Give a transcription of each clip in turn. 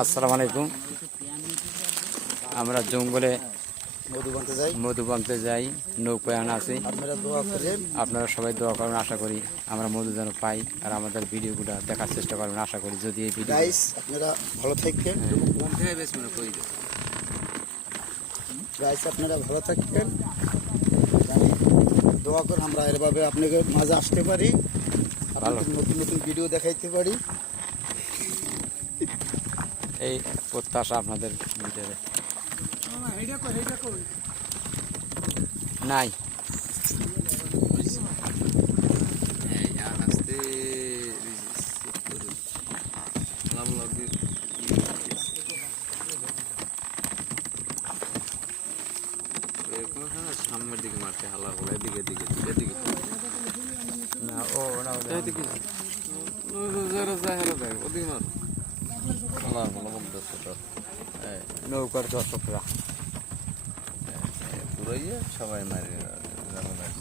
আসসালামু আলাইকুম। আমরা জঙ্গলে মধু বানতে যাই, নৌকায়ন আছি। আপনারা সবাই দোয়া করবেন, আশা করি আমরা মধু যেন পাই। আর আমাদের ভিডিওগুলো দেখার চেষ্টা করবেন, আশা করি। যদি এই ভিডিও আপনারা ভালো থাকবেন, আপনারা ভালো থাকবেন, দোয়া করে আমরা এভাবে আপনাদের মাঝে আসতে পারি, আপনাদের নতুন নতুন ভিডিও দেখাইতে পারি, এই প্রত্যাশা আপনাদের ভিতরে নাই। সামনের দিকে মারতে হালা বলে এদিকে এদিকে এদিকে না, ও না, এদিকে যারা যাহারা দেয় ওদিকে মার হালা ভালো মন্দ নৌকার দর্শকরা পুরাইয়া সবাই মারে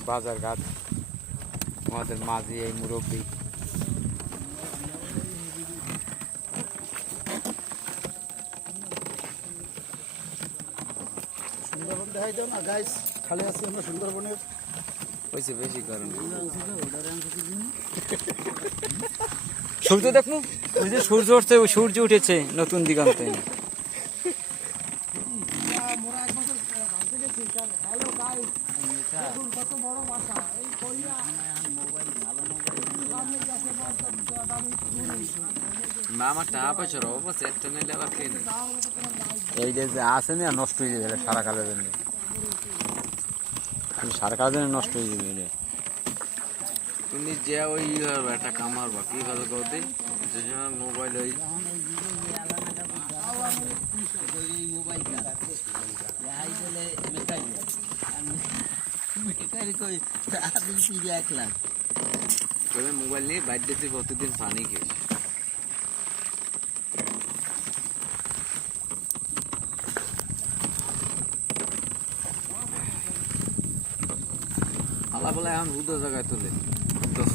বাজার ঘাট, আমাদের মাঝি এই মুরব্বী। সুন্দরবন দেখাই দাও না গাইস, খালি আছি আমরা সুন্দরবনের। হয়েছে বেশি কারণ সূর্য দেখুন, ওই যে সূর্য উঠছে, সূর্য উঠেছে নতুন দিগন্তে। আমার টাকা পয়সার অবস্থা একটা নিলে আবার কেন এই যে আছে না, নষ্ট হয়ে যাবে সারা কালের জন্য, সারা কালের জন্য নষ্ট হয়ে যাবে। তুমি যে ওই একটা কামার বা কি ভালো করতে যে সময় মোবাইল ওই মোবাইল নিয়ে বাইর দিতে প্রতিদিন পানি খেয়ে হালা বলে এখন হুদো জায়গায় তোলে 10